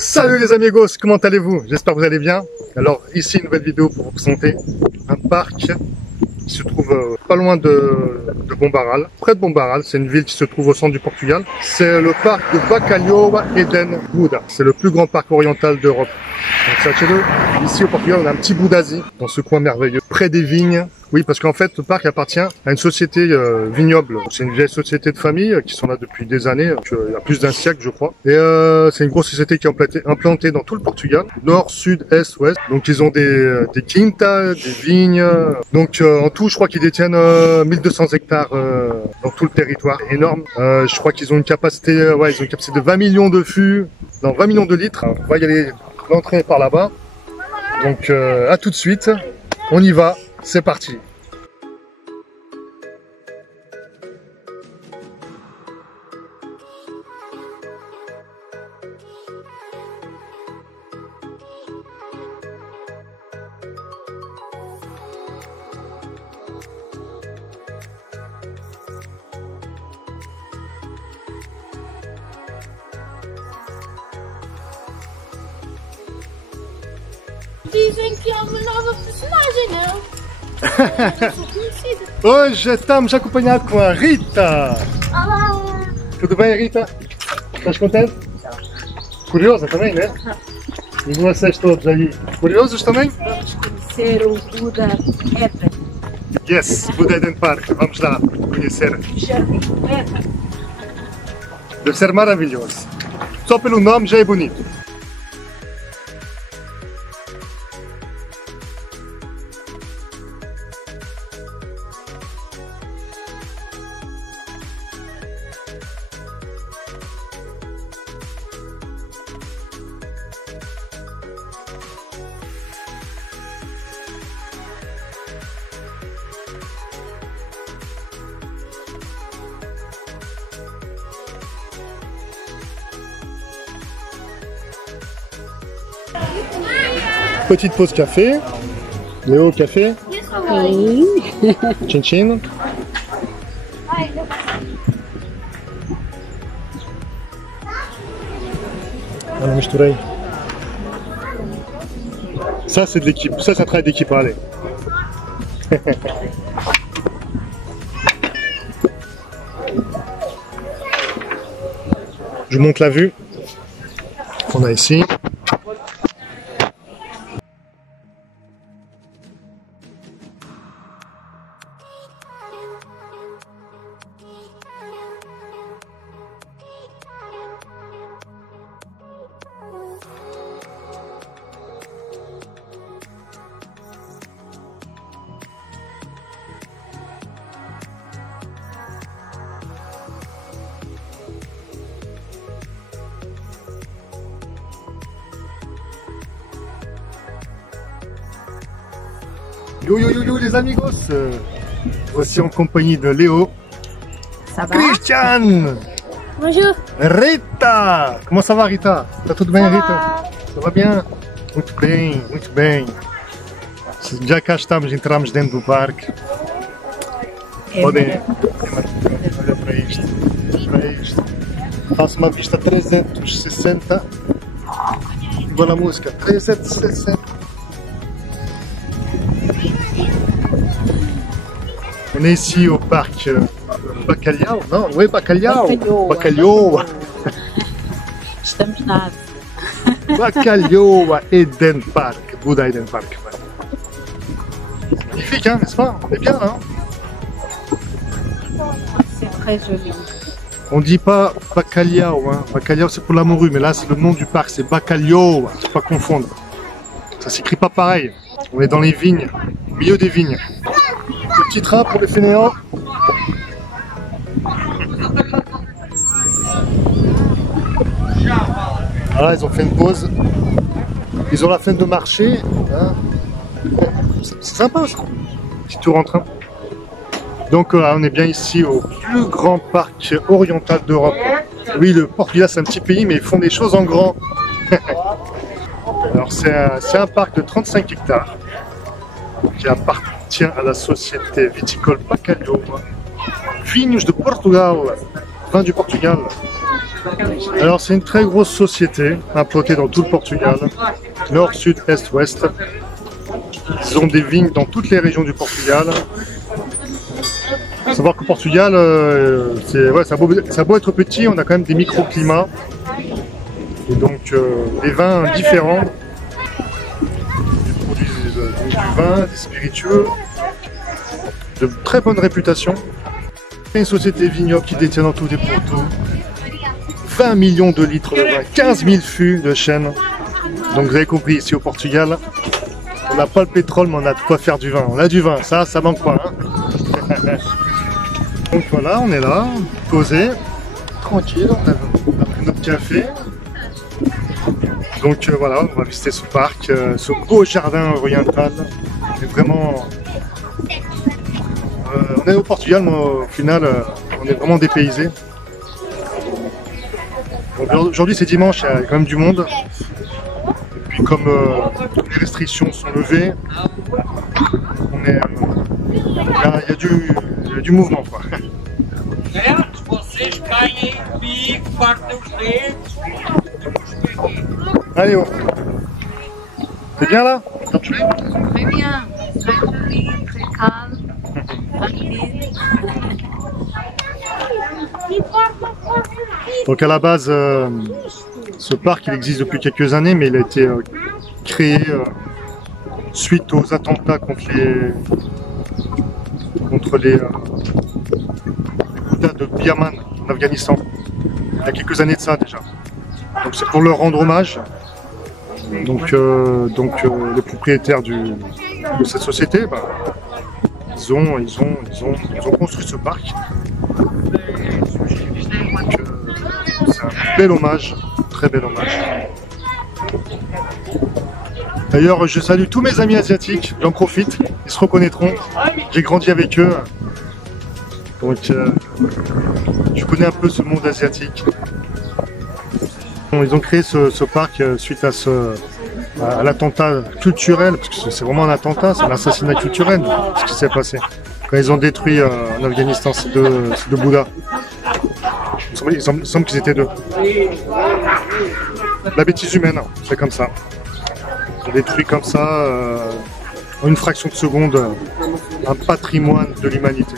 Salut les amigos, comment allez-vous? J'espère que vous allez bien. Alors ici une nouvelle vidéo pour vous présenter un parc qui se trouve pas loin de Bombarral, près de Bombarral. C'est une ville qui se trouve au centre du Portugal. C'est le parc de Bacalhau Eden Buda. C'est le plus grand parc oriental d'Europe. Donc sachez-le, ici au Portugal on a un petit bout d'Asie, dans ce coin merveilleux, près des vignes. Oui, parce qu'en fait, le parc appartient à une société vignoble. C'est une vieille société de famille qui sont là depuis des années, il y a plus d'un siècle, je crois. Et c'est une grosse société qui est implantée dans tout le Portugal, nord, sud, est, ouest. Donc ils ont des quintas, des vignes. Donc en tout, je crois qu'ils détiennent 1200 hectares dans tout le territoire. C'est énorme. Je crois qu'ils ont une capacité, ils ont une capacité de 20 millions de fûts, non, 20 millions de litres. On va y aller, l'entrée par là-bas. Donc à tout de suite, on y va. C'est parti. Dizem que é uma nova personagem, não? Eu sou conhecida. Hoje estamos acompanhados com a Rita. Olá! Tudo bem, Rita? Estás contente? Curiosa também, né? E vocês todos aí, curiosos também? Vamos conhecer o Buda Eden. Yes, Buda Eden Park. Vamos lá conhecer. Jardim Eden. Deve ser maravilhoso. Só pelo nome já é bonito. Petite pause café. Léo, café. Chin chin. Voilà, misturei. Ça c'est de l'équipe, ça c'est un travail d'équipe, allez. Je vous montre la vue qu'on a ici. Yo yo yo yo les amigos, voici en compagnie de Léo, Ça va? Christian, Bonjour! Rita. Comment ça va, Rita? Tá tudo bem, Ça Rita? va? Ça va bien? Muito bem, muito bem. Já cá estamos, entramos dentro do parque. Podem olha para isto, para isto. Faço uma vista 360. Igual a música, 360. On est ici au parc Bacalhau, non? Oui, Bacalhau. Bacalhau. Estamos na Ásia. Bacalhau Eden Park, Buda Eden Park. Magnifique, hein, n'est-ce pas? On est bien, hein? C'est très joli. On dit pas Bacalhau, hein. Bacalhau c'est pour la morue, mais là c'est le nom du parc, c'est Bacalhau, faut pas confondre. Ça s'écrit pas pareil. On est dans les vignes, au milieu des vignes. Petit train pour les fainéants. Voilà, ils ont fait une pause. Ils ont la fin de marché. Hein. C'est sympa ça. Petit tour en train. Donc on est bien ici au plus grand parc oriental d'Europe. Oui, le Portugal c'est un petit pays, mais ils font des choses en grand. Alors c'est un parc de 35 hectares qui appartient à la société viticole Bacalhau, Vinhos de Portugal, vin du Portugal. Alors c'est une très grosse société implantée dans tout le Portugal, nord, sud, est, ouest. Ils ont des vignes dans toutes les régions du Portugal. Il faut savoir qu'au Portugal, ça a beau être petit, on a quand même des microclimats. Et donc des vins différents. Ils produisent du vin, des spiritueux, de très bonne réputation. Une société vignoble qui détient dans tout et pour tout 20 millions de litres de vin, 15 000 fûts de chêne. Donc vous avez compris, ici au Portugal, on n'a pas le pétrole, mais on a de quoi faire du vin. On a du vin, ça manque pas. Hein. Donc voilà, on est là, posé, tranquille, on a pris notre café. Donc voilà, on va visiter ce parc, ce beau jardin oriental. C'est vraiment... on est au Portugal, mais au final, on est vraiment dépaysé. Aujourd'hui c'est dimanche, il y a quand même du monde. Et puis comme les restrictions sont levées, il y a du mouvement, quoi. Allez, oh. C'est bien là? Très bien, très joli, très calme, tranquille. Donc à la base, ce parc il existe depuis quelques années, mais il a été créé suite aux attentats contre les Bouddhas de Biaman en Afghanistan. Il y a quelques années de ça déjà. Donc c'est pour leur rendre hommage. Donc les propriétaires de cette société, ils ont construit ce parc. C'est un bel hommage, très bel hommage. D'ailleurs, je salue tous mes amis asiatiques, j'en profite, ils se reconnaîtront. J'ai grandi avec eux, donc je connais un peu ce monde asiatique. Ils ont créé ce parc suite à l'attentat culturel, parce que c'est vraiment un attentat, c'est un assassinat culturel, ce qui s'est passé. Quand ils ont détruit en Afghanistan ces deux Bouddhas. Il semble qu'ils étaient deux. La bêtise humaine, c'est comme ça. Ils ont détruit comme ça, en une fraction de seconde, un patrimoine de l'humanité.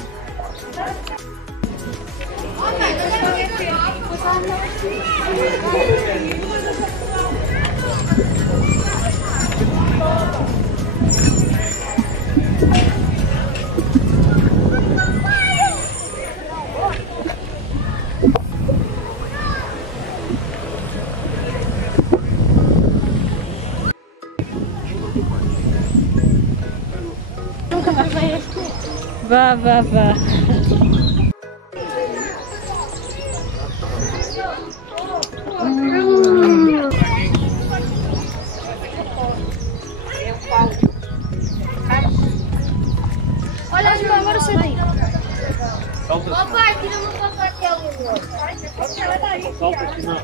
Va. Olha, agora você vem. Papai, tira uma foto aqui ao meu. Solta aqui, não.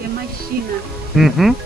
aqui é mais China. Uhum.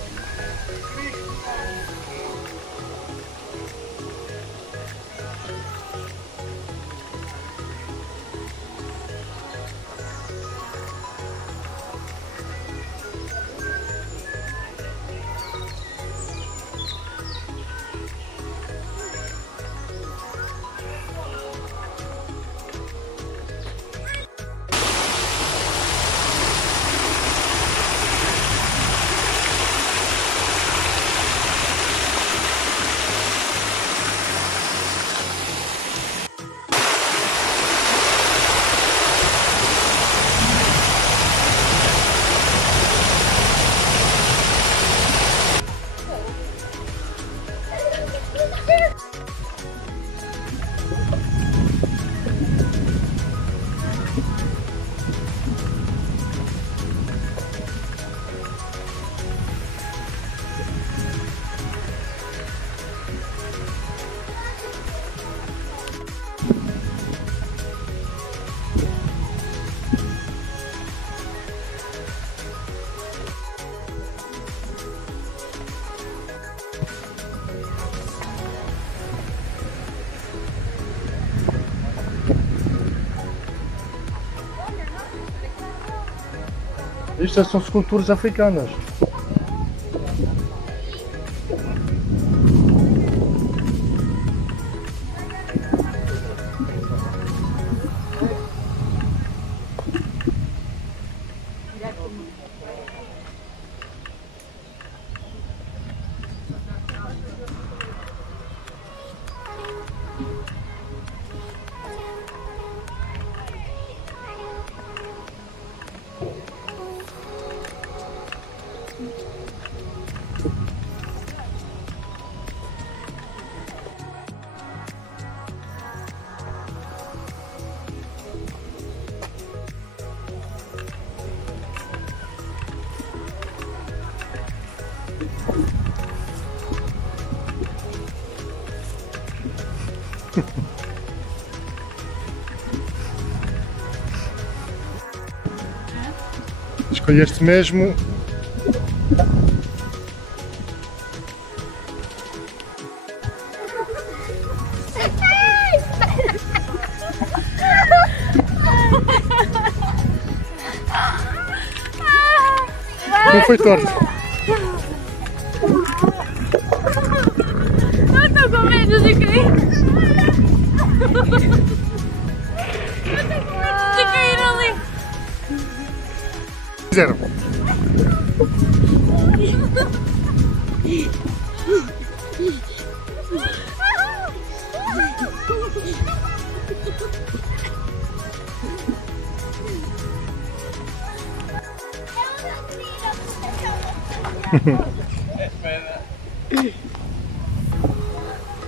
Estas são esculturas africanas. Escolheste mesmo. Não foi torto. Eu tô com medo de cair. Eu tô com medo de cair ali. Fizeram.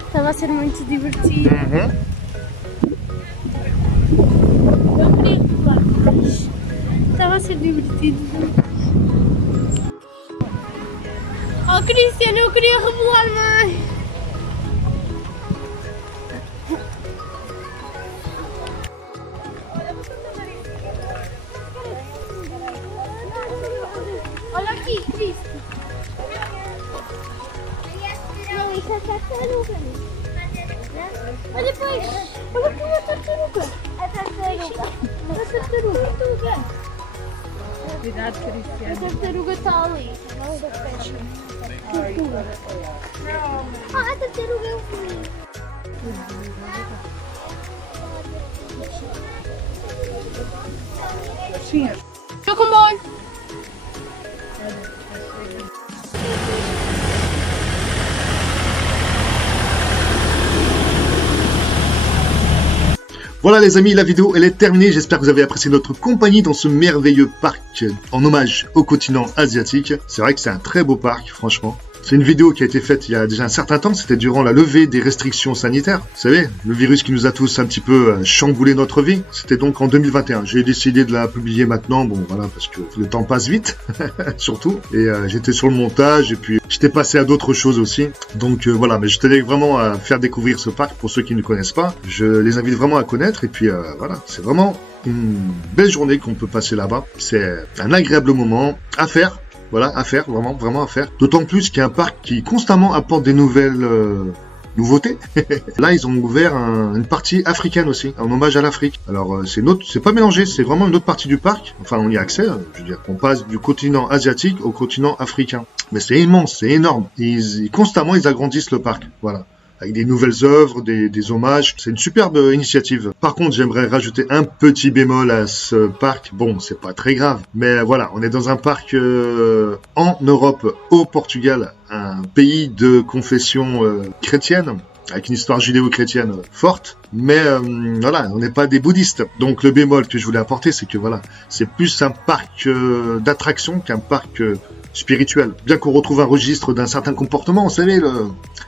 Estava a ser muito divertido. Uhum. Eu queria pular, mas estava a ser divertido. Oh, Cristiano, eu queria rebolar mais. Olha aqui, Cristo. Não, isso é tartaruga. Olha peixe. Olha aqui uma tartaruga. A tartaruga. A tartaruga. Cuidado, A Cristiano. tartaruga está ali. Não da peixe. Ah, a tartaruga eu vi. Sim. Meu comboio. Voilà les amis, la vidéo elle est terminée, j'espère que vous avez apprécié notre compagnie dans ce merveilleux parc en hommage au continent asiatique. C'est vrai que c'est un très beau parc, franchement. C'est une vidéo qui a été faite il y a déjà un certain temps, c'était durant la levée des restrictions sanitaires. Vous savez, le virus qui nous a tous un petit peu chamboulé notre vie. C'était donc en 2021. J'ai décidé de la publier maintenant, bon voilà, parce que le temps passe vite, surtout. Et j'étais sur le montage et puis j'étais passé à d'autres choses aussi. Donc voilà, mais je tenais vraiment à faire découvrir ce parc pour ceux qui ne connaissent pas. Je les invite vraiment à connaître et puis voilà, c'est vraiment une belle journée qu'on peut passer là-bas. C'est un agréable moment à faire. voilà, à faire, vraiment à faire. D'autant plus qu'il y a un parc qui constamment apporte des nouvelles nouveautés. Là, ils ont ouvert une partie africaine aussi, en hommage à l'Afrique. Alors, c'est pas mélangé, c'est vraiment une autre partie du parc. Enfin, on y a accès. Je veux dire, on passe du continent asiatique au continent africain. Mais c'est immense, c'est énorme. Constamment, ils agrandissent le parc. Voilà. Avec des nouvelles œuvres, des hommages. C'est une superbe initiative. Par contre, j'aimerais rajouter un petit bémol à ce parc. Bon, c'est pas très grave. Mais voilà, on est dans un parc en Europe, au Portugal, un pays de confession chrétienne, avec une histoire judéo-chrétienne forte. Mais voilà, on n'est pas des bouddhistes. Donc le bémol que je voulais apporter, c'est que voilà, c'est plus un parc d'attraction qu'un parc spirituel. Bien qu'on retrouve un registre d'un certain comportement, vous savez,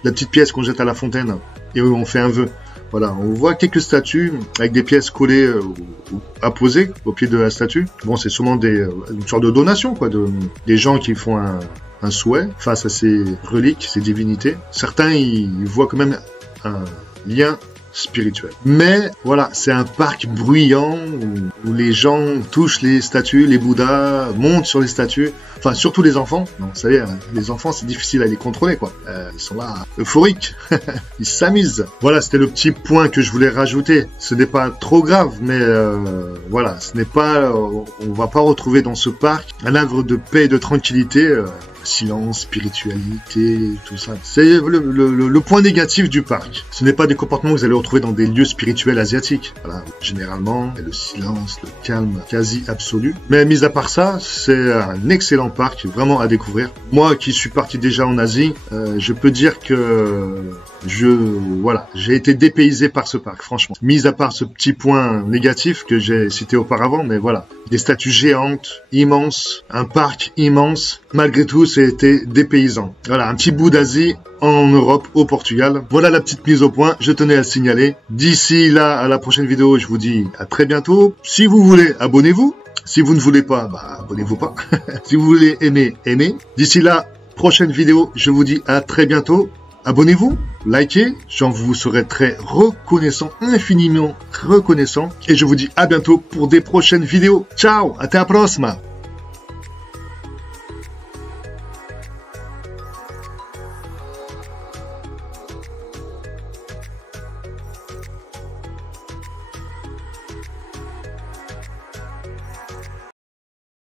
la petite pièce qu'on jette à la fontaine et où on fait un vœu. Voilà, on voit quelques statues avec des pièces collées ou apposées au pied de la statue. Bon, c'est sûrement une sorte de donation, quoi, des gens qui font un souhait face à ces reliques, ces divinités. Certains, ils voient quand même un lien spirituel. Mais voilà, c'est un parc bruyant où les gens touchent les statues, les bouddhas, montent sur les statues. Enfin, surtout les enfants. Non, vous savez, les enfants, c'est difficile à les contrôler, quoi. Ils sont là, euphoriques. Ils s'amusent. Voilà, c'était le petit point que je voulais rajouter. Ce n'est pas trop grave, mais voilà, ce n'est pas... on va pas retrouver dans ce parc un havre de paix et de tranquillité. Silence, spiritualité, tout ça. C'est le point négatif du parc. Ce n'est pas des comportements que vous allez retrouver dans des lieux spirituels asiatiques. Voilà, généralement, le silence, le calme quasi absolu. Mais mis à part ça, c'est un excellent parc, vraiment à découvrir. Moi qui suis parti déjà en Asie, je peux dire que j'ai été dépaysé par ce parc, franchement. Mis à part ce petit point négatif que j'ai cité auparavant, mais voilà. Des statues géantes, immenses, un parc immense. Malgré tout, c'était dépaysant. Voilà, un petit bout d'Asie en Europe, au Portugal. Voilà la petite mise au point, je tenais à le signaler. D'ici là, à la prochaine vidéo, je vous dis à très bientôt. Si vous voulez, abonnez-vous. Si vous ne voulez pas, abonnez-vous pas. Si vous voulez aimer, aimez. D'ici là, prochaine vidéo, je vous dis à très bientôt. Abonnez-vous, likez, j'en vous serai très reconnaissant, infiniment reconnaissant. Et je vous dis à bientôt pour des prochaines vidéos. Ciao, até a próxima.